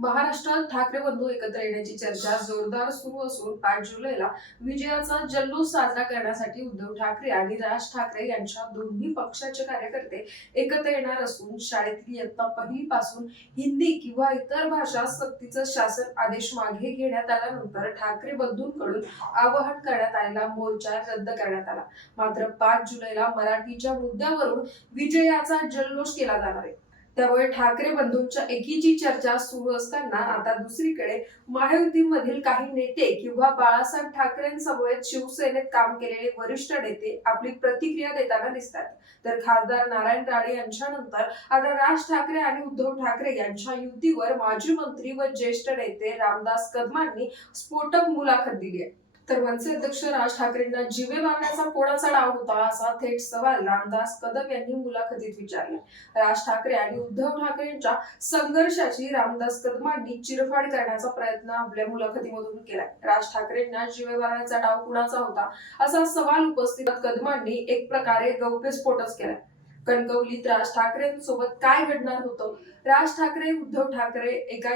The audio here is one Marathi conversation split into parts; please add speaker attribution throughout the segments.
Speaker 1: महाराष्ट्रात ठाकरे बंधू एकत्र येण्याची चर्चा जोरदार सुरू असून पाच जुलैला विजयाचा जल्लोष साजरा करण्यासाठी उद्धव ठाकरे आणि राज ठाकरे यांच्या दोन्ही पक्षाचे कार्यकर्ते एकत्र येणार असून शाळेतील इयत्ता पहिली पासून हिंदी किंवा इतर भाषा सक्तीचा शासन आदेश मागे घेण्यात आल्यानंतर ठाकरे बंधूंकडून आवाहन करण्यात आलेला मोर्चा रद्द करण्यात आला. मात्र पाच जुलैला मराठीच्या मुद्द्यावरून विजयाचा जल्लोष केला जाणार आहे. त्यामुळे ठाकरे बंधूंच्या एकीची चर्चा सुरू असताना आता दुसरीकडे महायुतीमधील काही नेते किंवा बाळासाहेब ठाकरेंसमवेत शिवसेनेत काम केलेले वरिष्ठ नेते आपली प्रतिक्रिया देताना दिसतात. तर खासदार नारायण राणे यांच्यानंतर आता राज ठाकरे आणि उद्धव ठाकरे यांच्या युतीवर माजी मंत्री व ज्येष्ठ नेते रामदास कदमांनी स्फोटक मुलाखत दिली आहे. तर मनसे अध्यक्ष राज ठाकरेंना जीवे मारण्याचा कोणाचा डाव होता असा थेट सवाल रामदास कदम यांनी मुलाखतीत विचारला. राज ठाकरे आणि उद्धव ठाकरेंच्या संघर्षाची रामदास कदमांनी चिरफाड करण्याचा प्रयत्न आपल्या मुलाखतीमधून केलाय. राज ठाकरेंना जीवे मारण्याचा डाव कुणाचा होता असा सवाल उपस्थित कदमांनी एक प्रकारे गौप्यस्फोटच केलाय. कणकवलीत राज ठाकरेंसोबत काय घडणार होतं? राज ठाकरे उद्धव ठाकरे एका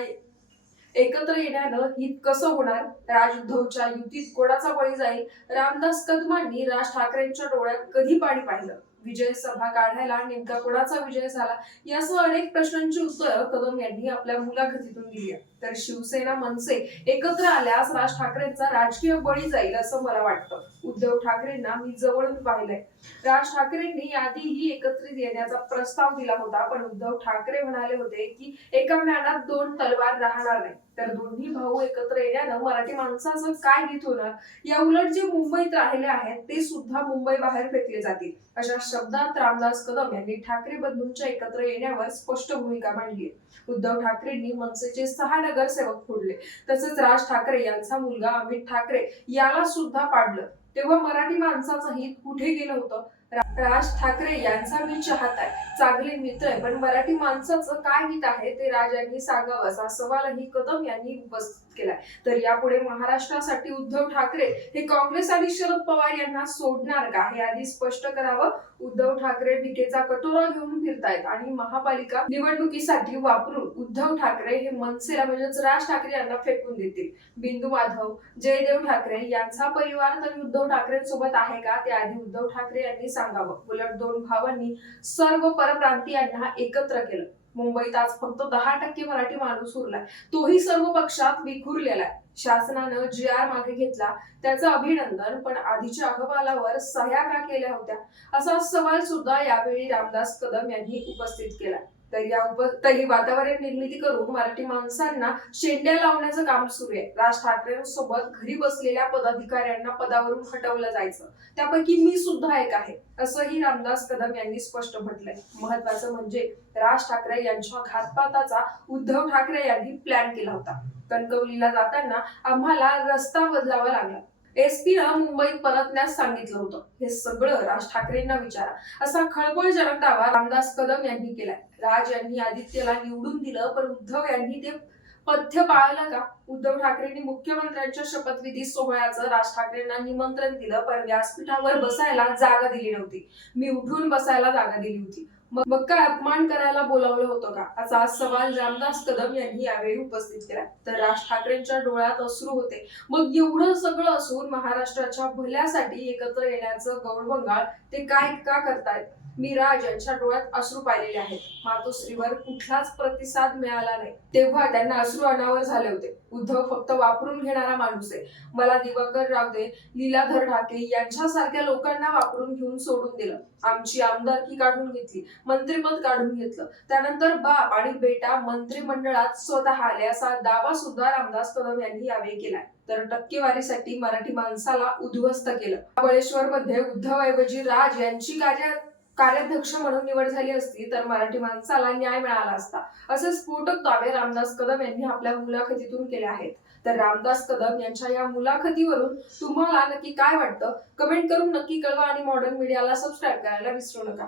Speaker 1: एकत्र येण्यानं हित कसं होणार? राज उद्धवच्या युतीत कोणाचा बळी जाईल? रामदास कदमांनी राज ठाकरेंच्या डोळ्यात कधी पाणी पाहिलं? विजय सभा काढायला नेमका कोणाचा विजय झाला यासह अनेक प्रश्नांची उत्तरं कदम यांनी आपल्या मुलाखतीतून दिली तर शिवसेना मनसे एकत्र आल्यास राज ठाकरेंचा राजकीय बळी जाईल असं मला वाटतं. उद्धव ठाकरेंना मी जवळून पाहिलंय. राज ठाकरेंनी आधीही एकत्रित येण्याचा प्रस्ताव दिला होता पण उद्धव ठाकरे म्हणाले होते की एका म्यानात दोन तलवार राहणार नाही तर दोन्ही भाऊ एकत्र येण्यानं मराठी माणसाचं काय गीत होणार? या उलट जे मुंबईत राहिले आहेत ते सुद्धा मुंबई बाहेर फेकले जातील. अशा शब्दात रामदास कदम यांनी ठाकरे बंधूंच्या एकत्र येण्यावर स्पष्ट भूमिका मांडली. उद्धव ठाकरेंनी मनसेचे सहा नगरसेवक फोडले. तसंच राज ठाकरे यांचा मुलगा अमित ठाकरे याला सुद्धा पाडलं. तेव्हा मराठी माणसाचं हित कुठे गेलं होतं? राज ठाकरे यांचा मी चाहत आहे. चांगले मित्र आहे. पण मराठी माणसाचं काय हित आहे ते राज यांनी सांगावं असा सवालही कदम यांनी उपस्थित केलाय. तर यापुढे महाराष्ट्रासाठी उद्धव ठाकरे हे काँग्रेस आणि शरद पवार यांना सोडणार का? हे आधी स्पष्ट करावं. उद्धव ठाकरे विकेचा कटोरा घेऊन फिरतायत आणि महापालिका निवडणुकीसाठी वापरून उद्धव ठाकरे हे मनसेला म्हणजेच राज ठाकरे यांना फेकून देतील. बिंदू माधव जयदेव ठाकरे यांचा परिवार तर उद्धव ठाकरेंसोबत आहे का? ते आधी उद्धव ठाकरे यांनी सांगावं. उलट दोन भावांनी सर्व परप्रांतीयांना एकत्र केलं. मुंबईत आज फक्त दहा टक्के मराठी माणूस उरलाय. तोही सर्व पक्षात विखुरलेला आहे शासनानं जी आर मागे घेतला त्याचं अभिनंदन पण आधीच्या अहवालावर सह्या का केल्या होत्या. असा सवाल सुद्धा यावेळी रामदास कदम यांनी उपस्थित केला. तर या उप तरी वातावरण निर्मिती करून मराठी माणसांना शेंड्या लावण्याचं काम सुरू आहे. राज ठाकरेंसोबत घरी बसलेल्या पदाधिकाऱ्यांना पदावरून हटवलं जायचं. त्यापैकी मी सुद्धा एक आहे असंही रामदास कदम यांनी स्पष्ट म्हटलंय. महत्वाचं म्हणजे राज ठाकरे यांच्या घातपाताचा उद्धव ठाकरे यांनी प्लॅन केला होता. कणकवलीला जाताना आम्हाला रस्ता बदलावा लागला. एसपी न मुंबईत परतण्यास सांगितलं होतं. हे सगळं राज ठाकरेंना विचारा. असा खळबळजनक दावा रामदास कदम यांनी केलाय. राज यांनी आदित्यला निवडून दिलं पण उद्धव यांनी ते पथ्य पाळलं का? उद्धव ठाकरेंनी मुख्यमंत्र्यांच्या शपथविधी सोहळ्याचं राज ठाकरेंना निमंत्रण दिलं. पण व्यासपीठावर बसायला जागा दिली नव्हती. मी उठून बसायला जागा दिली होती. मग काय अपमान करायला बोलावलं होतं का? असा सवाल रामदास कदम यांनी यावेळी उपस्थित केला. तर राज ठाकरेंच्या डोळ्यात असू होते. मग एवढं सगळं असून महाराष्ट्राच्या भल्यासाठी एकत्र येण्याचं गौरवंगाळ ते काय का करतायत? मी राज यांच्या डोळ्यात अश्रू पाहिलेले आहेत. मातोश्रीवर कुठलाच प्रतिसाद मिळाला नाही. तेव्हा त्यांना अश्रू अनावर झाले होते. उद्धव फक्त वापरून घेणारा माणूस आहे. मला दिवाकर रावते लीलाधर ढाके यांच्यासारख्या लोकांना वापरून घेऊन सोडून दिलं. आमची आमदारकी काढून घेतली मंत्रिपद काढून घेतलं. त्यानंतर बाप आणि बेटा मंत्रिमंडळात स्वतः आले असा दावा सुद्धा रामदास कदम यांनी यावेळी केलाय. तर टक्केवारीसाठी मराठी माणसाला उद्ध्वस्त केलं. महाबळेश्वर मध्ये उद्धव ऐवजी राज यांची कार्य कार्याध्यक्ष म्हणून निवड झाली असती तर मराठी माणसाला न्याय मिळाला असता. असे स्फोटक दावे रामदास कदम यांनी आपल्या मुलाखतीतून केले आहेत. तर रामदास कदम यांच्या या मुलाखतीवरून तुम्हाला नक्की काय वाटतं? कमेंट करून नक्की कळवा आणि मॉडर्न मीडियाला सबस्क्राईब करायला विसरू नका.